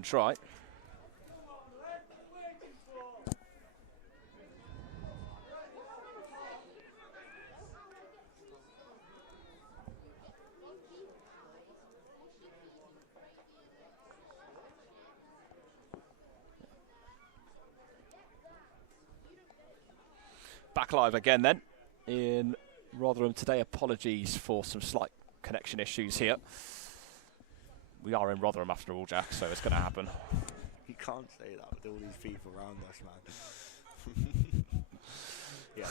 Try. Back live again then in Rotherham today. Apologies for some slight connection issues here. We are in Rotherham after all, Jack, so it's going to happen. You can't say that with all these people around us, man. Yeah,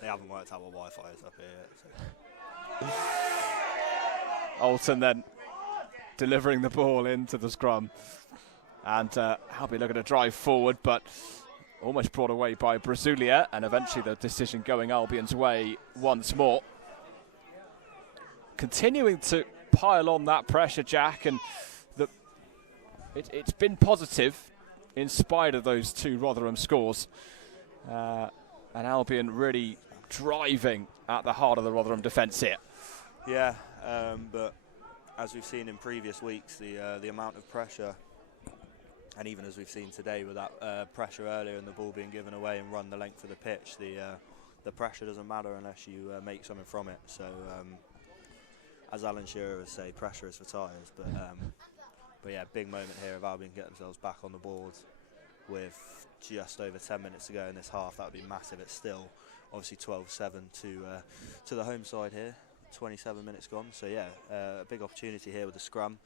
they haven't worked out what Wi-Fi is up here yet. So. Alton then delivering the ball into the scrum. And Albion looking to drive forward, but almost brought away by Brazulia, and eventually the decision going Albion's way once more. Continuing to pile on that pressure, Jack, and it's been positive in spite of those two Rotherham scores. And Albion really driving at the heart of the Rotherham defence here. Yeah, but as we've seen in previous weeks, the amount of pressure, and even as we've seen today with that pressure earlier and the ball being given away and run the length of the pitch, the pressure doesn't matter unless you make something from it. So, as Alan Shearer would say, pressure is for tyres. But yeah, big moment here of Albion getting themselves back on the board with just over 10 minutes to go in this half. That would be massive. It's still obviously 12-7 to the home side here. 27 minutes gone. So yeah, a big opportunity here with the scrum,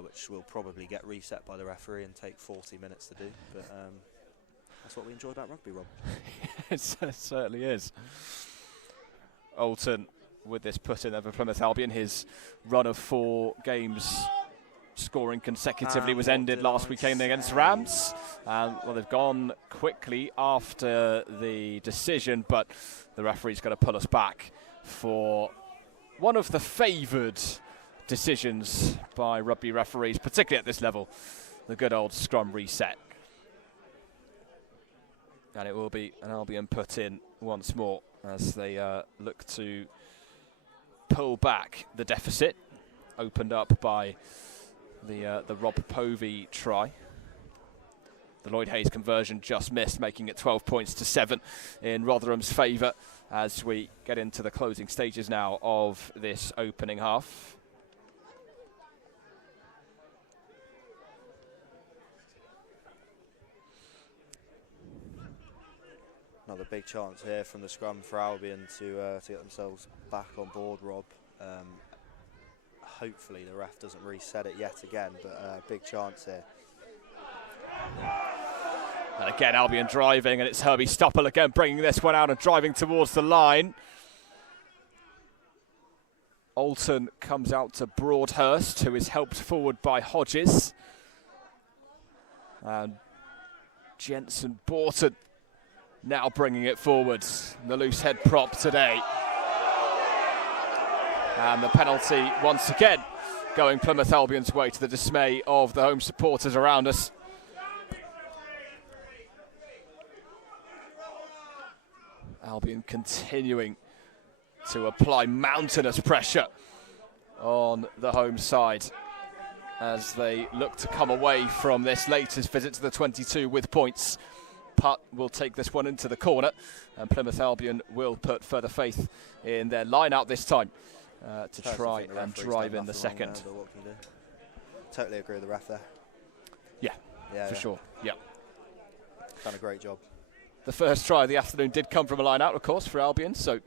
which will probably get reset by the referee and take 40 minutes to do. But that's what we enjoy about rugby, Rob. It certainly is. Alton with this put in over Plymouth Albion. His run of 4 games scoring consecutively was ended last weekend against Rams. Well, they've gone quickly after the decision, but the referee's going to pull us back for one of the favoured decisions by rugby referees, particularly at this level, the good old scrum reset. And it will be an Albion put in once more as they look to pull back the deficit, opened up by the Rob Povey try. The Lloyd Hayes conversion just missed, making it 12 points to 7 in Rotherham's favour as we get into the closing stages now of this opening half. Another big chance here from the scrum for Albion to get themselves back on board, Rob. Hopefully the ref doesn't reset it yet again, but big chance here. And again, Albion driving, and it's Herbie Stupple again bringing this one out and driving towards the line. Alton comes out to Broadhurst, who is helped forward by Hodges. And Jensen Borton now bringing it forward. The loose head prop today. And the penalty once again going Plymouth Albion's way, to the dismay of the home supporters around us. Albion continuing to apply mountainous pressure on the home side as they look to come away from this latest visit to the 22 with points. Putt will take this one into the corner, and Plymouth Albion will put further faith in their line out this time to try and drive in the second. There, what can you do? Totally agree with the ref there. Yeah, for sure. Yeah, done a great job. The first try of the afternoon did come from a line out, of course, for Albion, so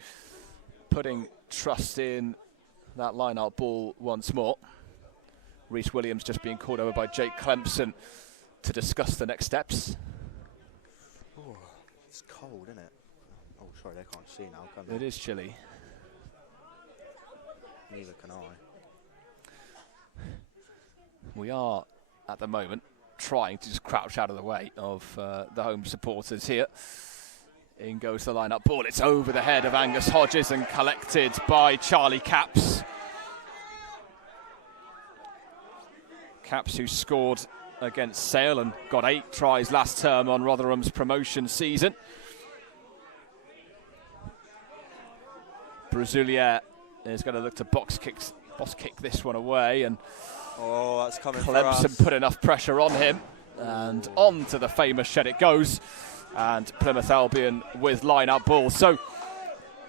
putting trust in that line out ball once more. Rhys Williams just being called over by Jake Clemson to discuss the next steps. Oh, it's cold, isn't it? Oh, sorry, they can't see now, can they? It is chilly. Neither can I. We are, at the moment, trying to just crouch out of the way of the home supporters here. In goes the line-up ball. It's over the head of Angus Hodges and collected by Charlie Capps. Capps, who scored against Sale and got 8 tries last term on Rotherham's promotion season. Brazulia is going to look to box kick this one away, and Oh, that's coming for Clemson us. put enough pressure on him, and on to the famous shed it goes. And Plymouth Albion with line-out ball. So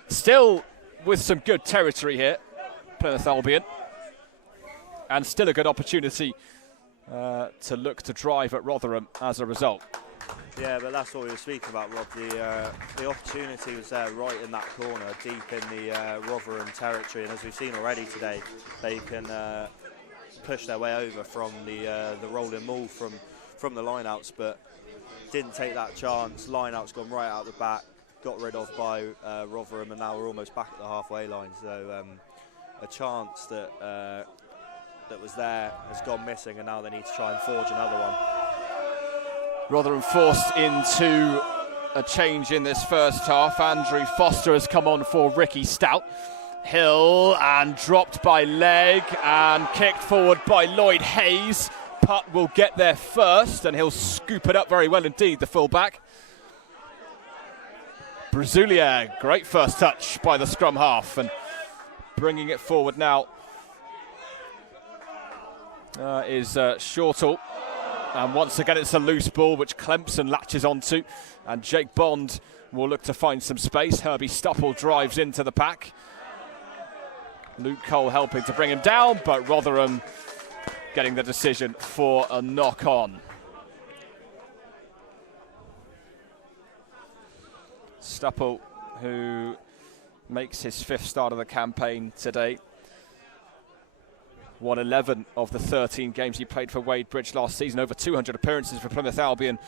still with some good territory here, Plymouth Albion. And still a good opportunity to look to drive at Rotherham as a result. Yeah, but that's what we were speaking about, Rob. The opportunity was there right in that corner, deep in the Rotherham territory. And as we've seen already today, they can push their way over from the rolling maul from the lineouts, but didn't take that chance. Lineouts gone right out the back, got rid of by Rotherham, and now we're almost back at the halfway line. So a chance that was there has gone missing, and now they need to try and forge another one. Rotherham forced into a change in this first half. Andrew Foster has come on for Ricky Stout. Hill, and dropped by leg and kicked forward by Lloyd Hayes. Putt will get there first, and he'll scoop it up very well indeed, the fullback. Brazulia, great first touch by the scrum half, and bringing it forward now is Shortall. And once again it's a loose ball which Clemson latches onto, and Jake Bond will look to find some space. Herbie Stupple drives into the pack. Luke Cole helping to bring him down, but Rotherham getting the decision for a knock-on. Stupple, who makes his 5th start of the campaign today, won 11 of the 13 games he played for Wadebridge last season, over 200 appearances for Plymouth Albion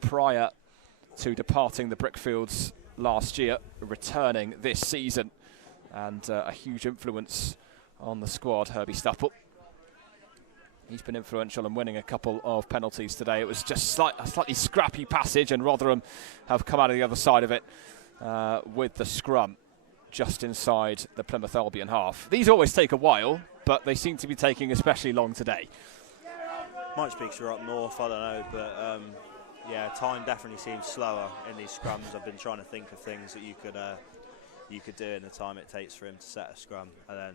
prior to departing the Brickfields last year, returning this season, and a huge influence on the squad, Herbie Stupple. He's been influential in winning a couple of penalties today. It was just a slightly scrappy passage, and Rotherham have come out of the other side of it with the scrum just inside the Plymouth Albion half. These always take a while, but they seem to be taking especially long today. Might speak to up north, I don't know, but yeah, time definitely seems slower in these scrums. I've been trying to think of things that you could do in the time it takes for him to set a scrum, and then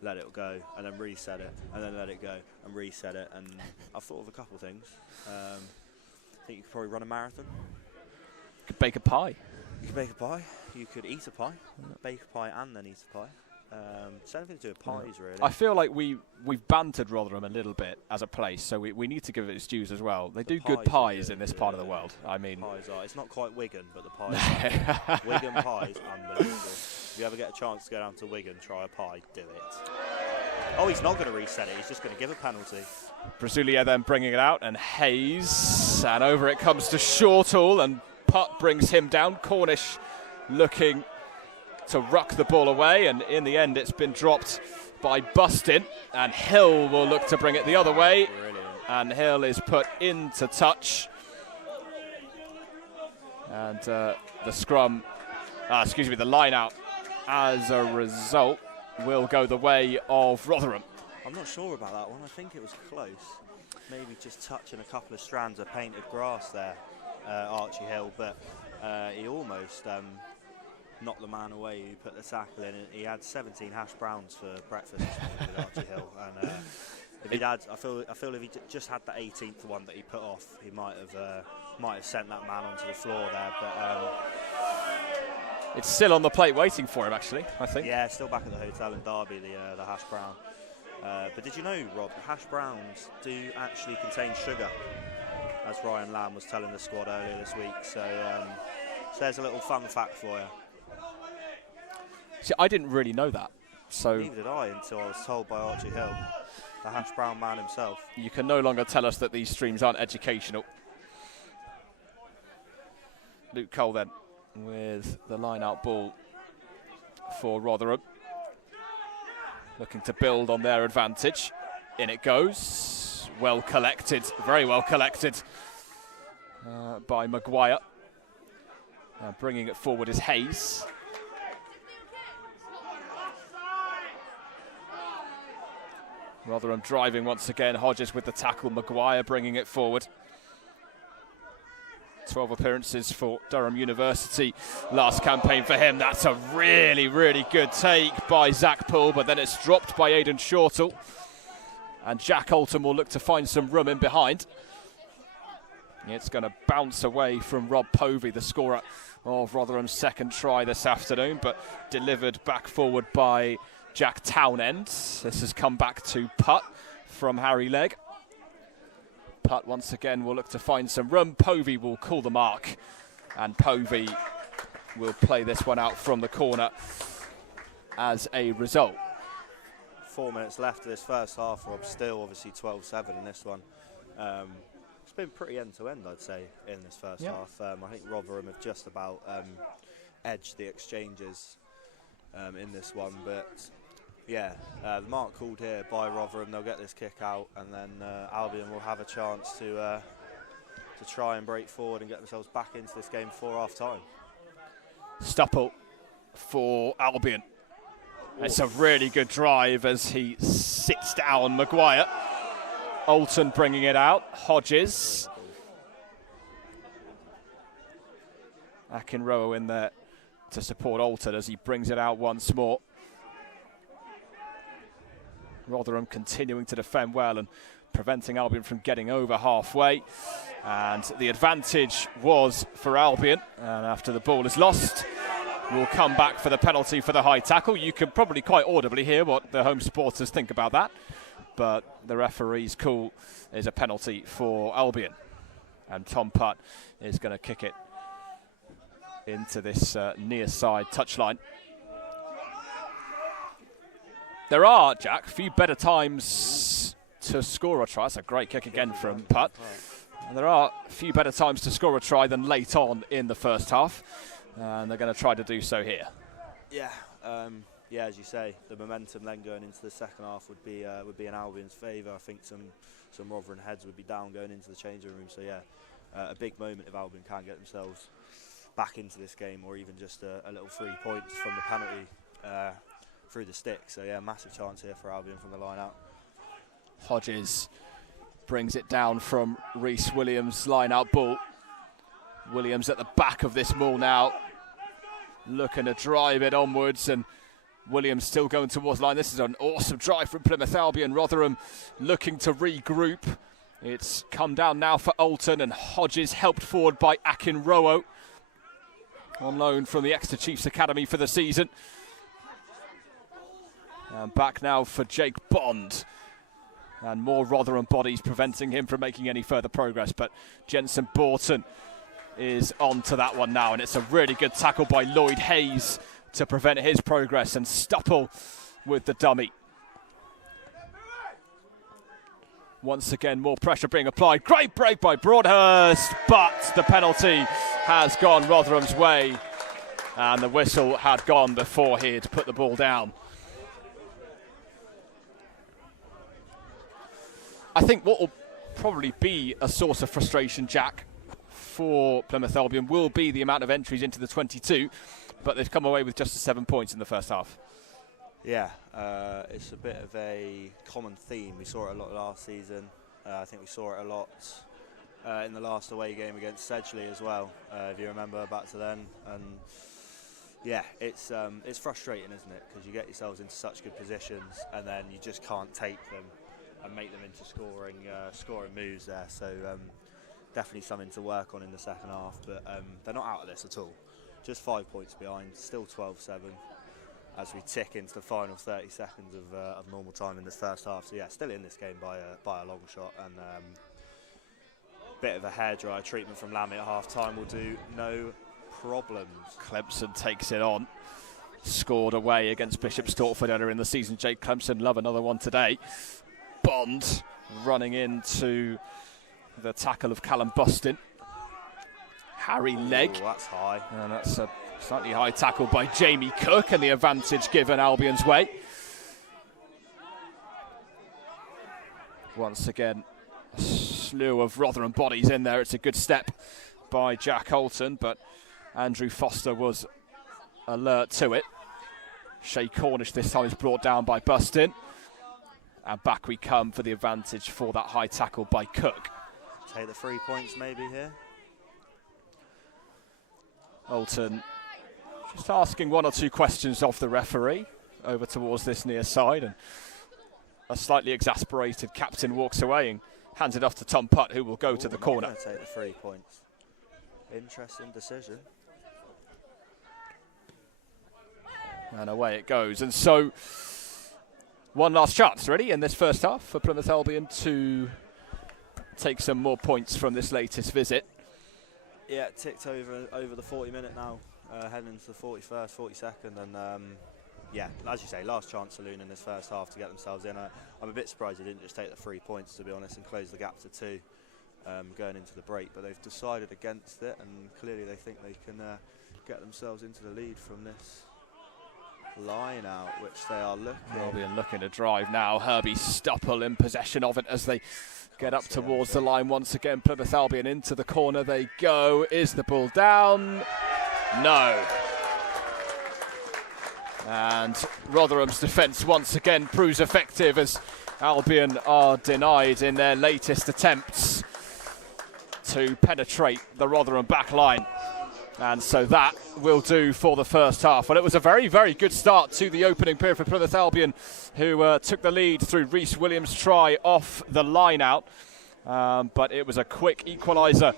let it go, and then reset it, and then let it go, and reset it. And I've thought of a couple of things. I think you could probably run a marathon. You could bake a pie. You could bake a pie. You could eat a pie, bake a pie, and then eat a pie. It's anything to do with pies, really. I feel like we've bantered Rotherham a little bit as a place, so we need to give it its dues as well. They do good pies in this part of the world. I mean, pies are. It's not quite Wigan, but the pies are. Wigan pies, unbelievable. If you ever get a chance to go down to Wigan, try a pie, do it. Oh, he's not going to reset it. He's just going to give a penalty. Brazulia then bringing it out, and Hayes, and over it comes to Shortall, and Putt brings him down. Cornish looking to ruck the ball away, and in the end it's been dropped by Bustin, and Hill will look to bring it the other way. Brilliant. And Hill is put into touch, and the scrum, the line out as a result will go the way of Rotherham. I'm not sure about that one. I think it was close, maybe just touching a couple of strands of painted grass there, Archie Hill, but he almost knocked the man away who put the tackle in. He had 17 hash browns for breakfast this morning with Archie Hill, and if he'd had, I feel if he just had the 18th one that he put off, he might have sent that man onto the floor there. But it's still on the plate waiting for him, actually, I think. Yeah, still back at the hotel in Derby, the hash brown. But did you know, Rob, hash browns do actually contain sugar, as Ryan Lamb was telling the squad earlier this week. So there's a little fun fact for you. See, I didn't really know that. So neither did I until I was told by Archie Hill, the hash brown man himself. You can no longer tell us that these streams aren't educational. Luke Cole then with the line-out ball for Rotherham, looking to build on their advantage. In it goes. Well collected, very well collected by Maguire. Bringing it forward is Hayes. Rotherham driving once again. Hodges with the tackle. Maguire bringing it forward. 12 appearances for Durham University last campaign for him. That's a really, really good take by Zach Poole, but then it's dropped by Aidan Shortall. And Jack Alton will look to find some room in behind. It's going to bounce away from Rob Povey, the scorer of Rotherham's second try this afternoon, but delivered back forward by Jack Townend. This has come back to Putt from Harry Legg. Putt once again will look to find some room. Povey will call the mark, and Povey will play this one out from the corner as a result. 4 minutes left of this first half, Rob. Still obviously 12-7 in this one. It's been pretty end-to-end, I'd say, in this first half. I think Rotherham have just about edged the exchanges in this one, but yeah, the mark called here by Rotherham. They'll get this kick out, and then Albion will have a chance to try and break forward and get themselves back into this game before half-time. Stupple for Albion. It's a really good drive as he sits down Maguire. Alton bringing it out. Hodges. Akinroa in there to support Alton as he brings it out once more. Rotherham continuing to defend well and preventing Albion from getting over halfway. And the advantage was for Albion. And after the ball is lost, we'll come back for the penalty for the high tackle. You can probably quite audibly hear what the home supporters think about that. But the referee's call is a penalty for Albion. And Tom Putt is going to kick it into this near side touchline. There are, Jack, a few better times to score a try. That's a great kick again from Putt. And there are a few better times to score a try than late on in the first half. And they're going to try to do so here. Yeah, as you say, the momentum then going into the second half would be in Albion's favour. I think some Rotherham heads would be down going into the changing room. So yeah, a big moment if Albion can get themselves back into this game, or even just a little 3 points from the penalty through the stick. So yeah, massive chance here for Albion from the line out. Hodges brings it down from Reece Williams' line out ball. Williams at the back of this maul now, looking to drive it onwards, and Williams still going towards line. This is an awesome drive from Plymouth Albion. Rotherham looking to regroup. It's come down now for Alton, and Hodges helped forward by Akinroa, on loan from the Exeter Chiefs Academy for the season. And back now for Jake Bond. And more Rotherham bodies preventing him from making any further progress. But Jensen Borton is on to that one now. And it's a really good tackle by Lloyd Hayes to prevent his progress. And Stupple with the dummy. Once again, more pressure being applied. Great break by Broadhurst. But the penalty has gone Rotherham's way. And the whistle had gone before he had put the ball down. I think what will probably be a source of frustration, Jack, for Plymouth Albion will be the amount of entries into the 22, but they've come away with just 7 points in the first half. Yeah, it's a bit of a common theme. We saw it a lot last season. I think we saw it a lot in the last away game against Sedgley as well, if you remember back to then. And yeah, it's frustrating, isn't it? Because you get yourselves into such good positions and then you just can't take them and make them into scoring moves there. So definitely something to work on in the second half. But they're not out of this at all. Just 5 points behind, still 12-7 as we tick into the final 30 seconds of normal time in this first half. So yeah, still in this game by a long shot, and bit of a hairdryer treatment from Lammy at half time will do no problems. Clemson takes it on. Scored away against Bishop Stortford earlier in the season. Jake Clemson love another one today. Bond running into the tackle of Callum Bustin. Harry Legg. Ooh, that's high. And that's a slightly high tackle by Jamie Cook, and the advantage given Albion's way. Once again, a slew of Rotherham bodies in there. It's a good step by Jack Alton, but Andrew Foster was alert to it. Shay Cornish this time is brought down by Bustin. And back we come for the advantage for that high tackle by Cook. Take the 3 points maybe here. Alton just asking one or two questions of the referee over towards this near side, and a slightly exasperated captain walks away and hands it off to Tom Putt, who will go to the corner. Take the 3 points. Interesting decision. And away it goes. And so, one last chance, really, in this first half for Plymouth Albion to take some more points from this latest visit. Yeah, it ticked over the 40-minute now, heading into the 41st, 42nd, and yeah, as you say, last chance saloon in this first half to get themselves in. I'm a bit surprised they didn't just take the 3 points, to be honest, and close the gap to 2 going into the break, but they've decided against it, and clearly they think they can get themselves into the lead from this line out, which they are looking to drive now. Herbie Stupple in possession of it as they get up towards the line once again. Plymouth Albion into the corner they go. Is the ball down? No. And Rotherham's defence once again proves effective as Albion are denied in their latest attempts to penetrate the Rotherham back line. And so that will do for the first half. Well, it was a very, very good start to the opening period for Plymouth Albion, who took the lead through Rhys Williams' try off the line out. But it was a quick equaliser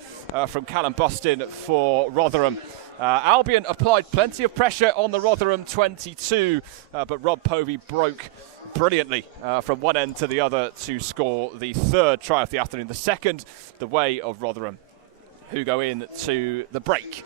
from Callum Bustin for Rotherham. Albion applied plenty of pressure on the Rotherham 22, but Rob Povey broke brilliantly from one end to the other to score the third try of the afternoon. The second, the way of Rotherham, who go in to the break